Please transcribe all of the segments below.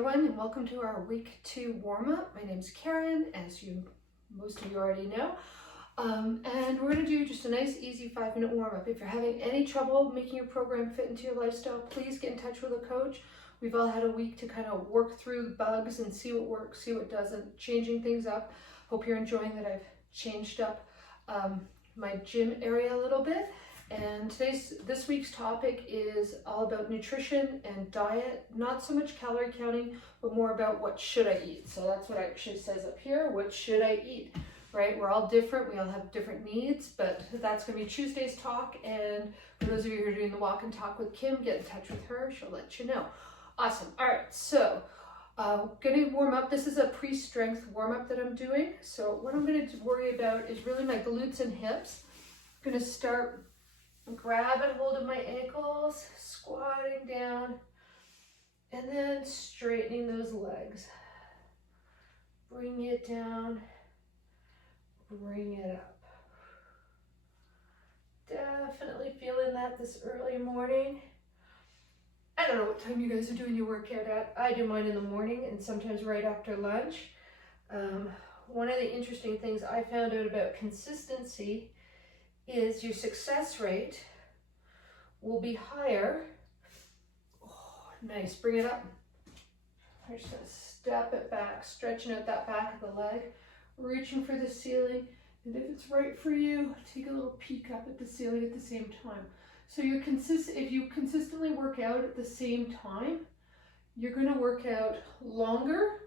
everyone, and welcome to our week 2 warm-up. My name's Karen, as most of you already know. And we're going to do just a nice, easy 5-minute warm-up. If you're having any trouble making your program fit into your lifestyle, please get in touch with a coach. We've all had a week to kind of work through the bugs and see what works, see what doesn't, changing things up. Hope you're enjoying that I've changed up my gym area a little bit. And this week's topic is all about nutrition and diet, not so much calorie counting, but more about what should I eat. So that's what it actually says up here, what should I eat, right? We're all different, we all have different needs, but that's gonna be Tuesday's talk. And for those of you who are doing the walk and talk with Kim, get in touch with her, she'll let you know. Awesome, all right, so gonna warm up. This is a pre-strength warm up that I'm doing. So what I'm gonna worry about is really my glutes and hips. I'm gonna start grabbing hold of my ankles, squatting down, and then straightening those legs. Bring it down, bring it up. Definitely feeling that this early morning. I don't know what time you guys are doing your workout at. I do mine in the morning and sometimes right after lunch. One of the interesting things I found out about consistency is your success rate will be higher. Oh, nice, bring it up. I'm just gonna step it back, stretching out that back of the leg, reaching for the ceiling. And if it's right for you, take a little peek up at the ceiling at the same time. So if you consistently work out at the same time, you're gonna work out longer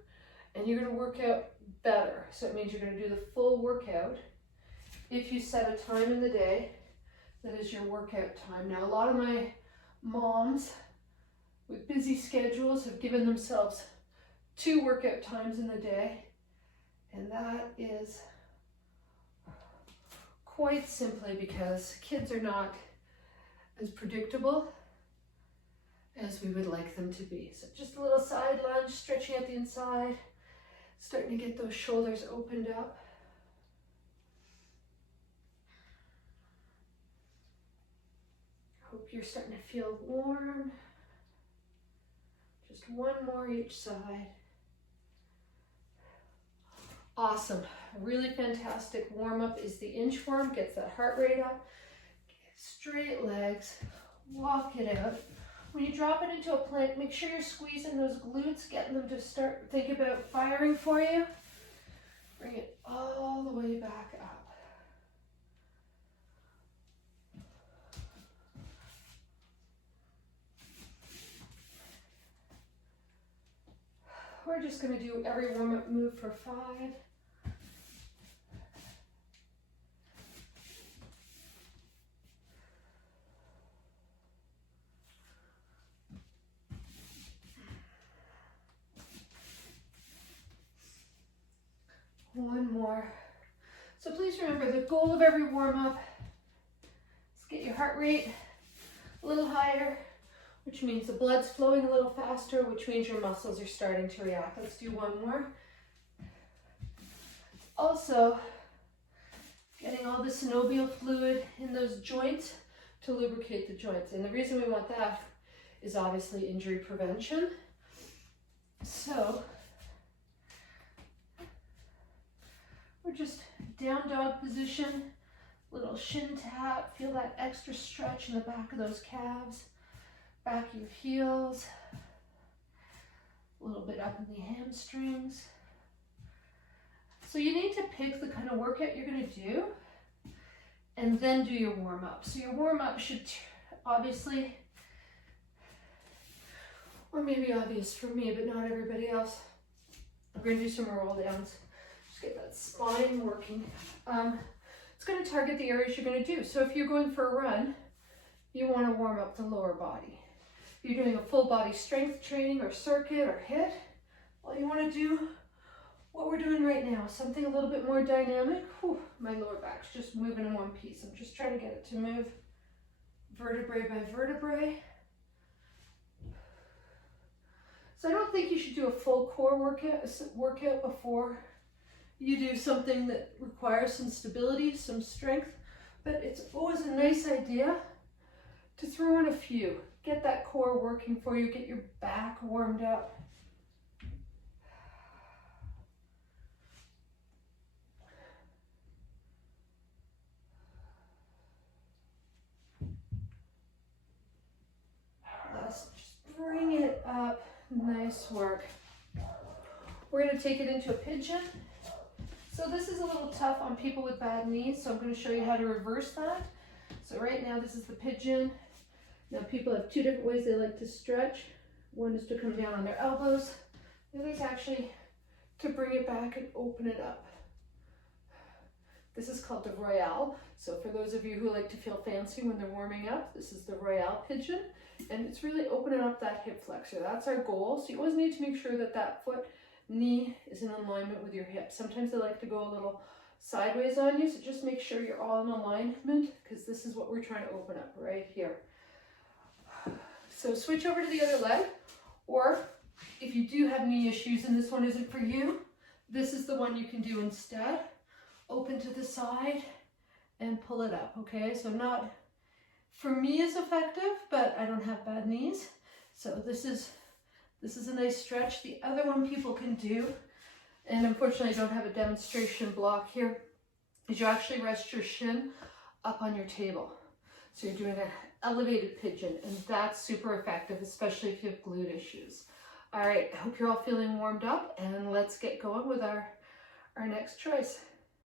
and you're gonna work out better. So it means you're gonna do the full workout. If you set a time in the day, that is your workout time. Now, a lot of my moms with busy schedules have given themselves 2 workout times in the day, and that is quite simply because kids are not as predictable as we would like them to be. So just a little side lunge, stretching at the inside, starting to get those shoulders opened up. Hope you're starting to feel warm. Just one more each side. Awesome. A really fantastic warm-up is the inchworm. Gets that heart rate up. Straight legs. Walk it out. When you drop it into a plank, make sure you're squeezing those glutes, getting them to start think about firing for you. Bring it all the way back up. We're just going to do every warm-up move for 5. One more. So please remember, the goal of every warm-up is get your heart rate a little higher, which means the blood's flowing a little faster, which means your muscles are starting to react. Let's do one more. Also, getting all the synovial fluid in those joints to lubricate the joints. And the reason we want that is obviously injury prevention. So, we're just down dog position, little shin tap, feel that extra stretch in the back of those calves. Back of your heels, a little bit up in the hamstrings. So you need to pick the kind of workout you're going to do and then do your warm-up. So your warm-up should obviously, or maybe obvious for me, but not everybody else. We're going to do some roll downs. Just get that spine working. It's going to target the areas you're going to do. So if you're going for a run, you want to warm up the lower body. If you're doing a full body strength training or circuit or HIIT, well, you want to do what we're doing right now, something a little bit more dynamic. Whew, my lower back's just moving in one piece. I'm just trying to get it to move vertebrae by vertebrae. So I don't think you should do a full core workout before you do something that requires some stability, some strength, but it's always a nice idea to throw in a few. Get that core working for you, get your back warmed up. Nice work. We're going to take it into a pigeon. So this is a little tough on people with bad knees, so I'm going to show you how to reverse that. So right now this is the pigeon. Now people have two different ways they like to stretch. One is to come down on their elbows. The other is actually to bring it back and open it up. This is called the Royale. So for those of you who like to feel fancy when they're warming up, this is the Royale pigeon. And it's really opening up that hip flexor. That's our goal. So you always need to make sure that that foot knee is in alignment with your hip. Sometimes they like to go a little sideways on you, so just make sure you're all in alignment, because this is what we're trying to open up right here. So switch over to the other leg, or if you do have knee issues and this one isn't for you, this is the one you can do instead. Open to the side and pull it up, okay? So not for me as effective, but I don't have bad knees. So this is a nice stretch. The other one people can do, and unfortunately I don't have a demonstration block here, is you actually rest your shin up on your table. So you're doing an elevated pigeon, and that's super effective, especially if you have glute issues. All right, I hope you're all feeling warmed up, and let's get going with our next choice.